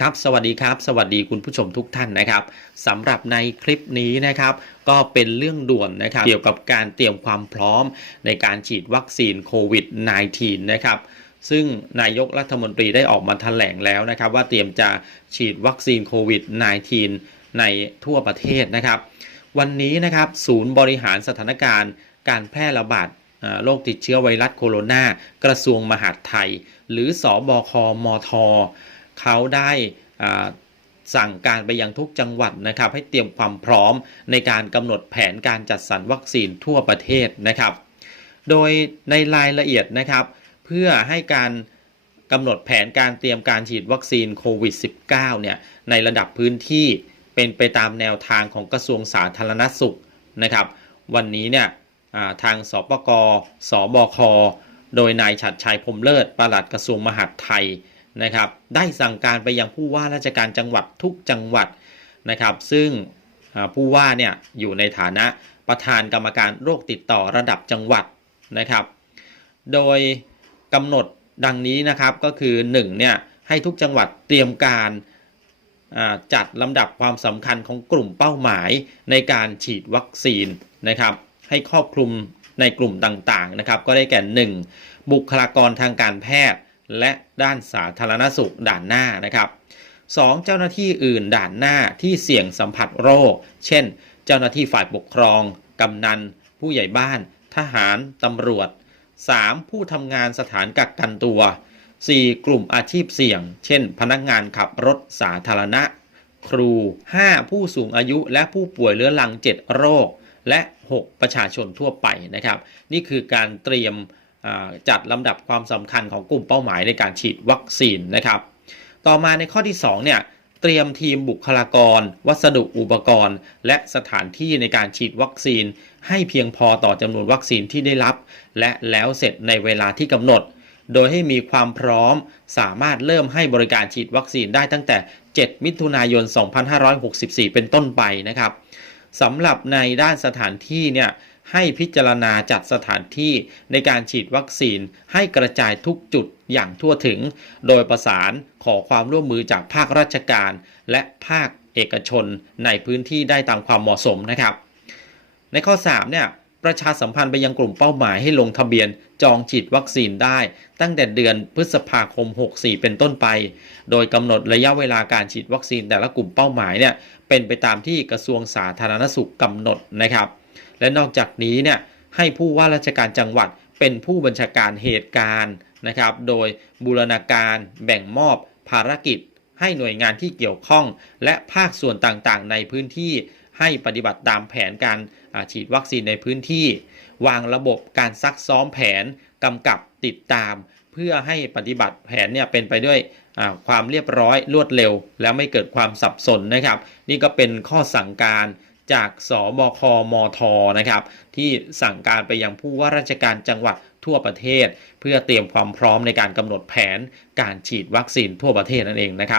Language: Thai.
ครับสวัสดีครับสวัสดีคุณผู้ชมทุกท่านนะครับสำหรับในคลิปนี้นะครับก็เป็นเรื่องด่วนนะครับเกี่ยวกับการเตรียมความพร้อมในการฉีดวัคซีนโควิด -19 นะครับซึ่งนายกรัฐมนตรีได้ออกมาแถลงแล้วนะครับ ว่าเตรียมจะฉีดวัคซีนโควิด -19 ในทั่วประเทศนะครับ วันนี้นะครับศูนย์บริหารสถานการณ์ การแพร่ระบาดโรคติดเชื้อไวรัสโคโรนากระทรวงมหาดไทย หรือสอบคมท เขาได้สั่งการไปยังทุกจังหวัดนะครับ ให้เตรียมความพร้อมในการกำหนดแผนการจัดสรรวัคซีนทั่วประเทศนะครับ โดยในรายละเอียดนะครับ เพื่อให้การกำหนดแผนการเตรียมการฉีดวัคซีนโควิด -19 เนี่ยในระดับพื้นที่เป็นไปตามแนวทางของกระทรวงสาธารณสุขนะครับ วันนี้เนี่ยทางสปกสบค โดยนายฉัดชัยพรมเลิศปลัดกระทรวงมหาดไทย นะครับ ได้สั่งการไปยังผู้ว่าราชการจังหวัดทุกจังหวัดนะครับ ซึ่งผู้ว่าเนี่ยอยู่ในฐานะประธานกรรมการโรคติดต่อระดับจังหวัดนะครับ โดยกำหนดดังนี้นะครับก็คือ1เนี่ยให้ทุกจังหวัดเตรียมการจัดลำดับความสำคัญของกลุ่มเป้าหมายในการฉีดวัคซีนนะครับ ให้ครอบคลุมในกลุ่มต่างๆนะครับ ก็ได้แก่ 1. บุคลากรทางการแพทย์ และด้านสาธารณสุขด่านหน้านะครับ 2. เจ้าหน้าที่อื่นด่านหน้าที่เสี่ยงสัมผัสโรค เช่น เจ้าหน้าที่ฝ่ายปกครอง กำนัน ผู้ใหญ่บ้าน ทหาร ตำรวจ 3. ผู้ทำงานสถานกักกันตัว 4. กลุ่มอาชีพเสี่ยง เช่น พนักงานขับรถสาธารณะ ครู 5. ผู้สูงอายุและผู้ป่วยเรื้อรัง 7 โรค และ 6 ประชาชนทั่วไปนะครับ นี่คือการเตรียม จัดลำดับความสำคัญของกลุ่มเป้าหมายในการฉีดวัคซีนนะครับ ต่อมาในข้อที่2เนี่ยเตรียมทีมบุคลากร วัสดุอุปกรณ์ และสถานที่ในการฉีดวัคซีน ให้เพียงพอต่อจำนวนวัคซีนที่ได้รับ และแล้วเสร็จในเวลาที่กำหนด โดยให้มีความพร้อม สามารถเริ่มให้บริการฉีดวัคซีนได้ตั้งแต่ 7 มิถุนายน 2564 เป็นต้นไปนะครับสำหรับในด้านสถานที่เนี่ย ให้พิจารณาจัดสถานที่ในการฉีดวัคซีนให้กระจายทุกจุดอย่างทั่วถึง โดยประสานขอความร่วมมือจากภาคราชการ และภาคเอกชนในพื้นที่ได้ตามความเหมาะสมนะครับ ในข้อ 3 เนี่ยประชาสัมพันธ์ไปยังกลุ่มเป้าหมายให้ลงทะเบียนจองฉีดวัคซีนได้ ตั้งแต่เดือนพฤษภาคม 64 เป็นต้นไป โดยกำหนดระยะเวลาการฉีดวัคซีนแต่ละกลุ่มเป้าหมายเนี่ยเป็นไปตามที่กระทรวงสาธารณสุขกำหนดนะครับ และนอกจากนี้เนี่ยให้ผู้ว่าราชการจังหวัดเป็นผู้บัญชาการเหตุการณ์นะครับ โดยบูรณาการแบ่งมอบภารกิจ ให้หน่วยงานที่เกี่ยวข้อง และภาคส่วนต่างๆ ในพื้นที่ให้ปฏิบัติตามแผนการฉีดวัคซีนในพื้นที่ วางระบบการซักซ้อมแผนกำกับติดตาม เพื่อให้ปฏิบัติแผนเนี่ยเป็นไปด้วยความเรียบร้อยรวดเร็ว และไม่เกิดความสับสนนะครับ นี่ก็เป็นข้อสั่งการ จากสบคมทนะครับที่สั่งการไปยังผู้ว่าราชการจังหวัดทั่วประเทศ เพื่อเตรียมความพร้อมในการกำหนดแผนการฉีดวัคซีนทั่วประเทศนั่นเองนะครับ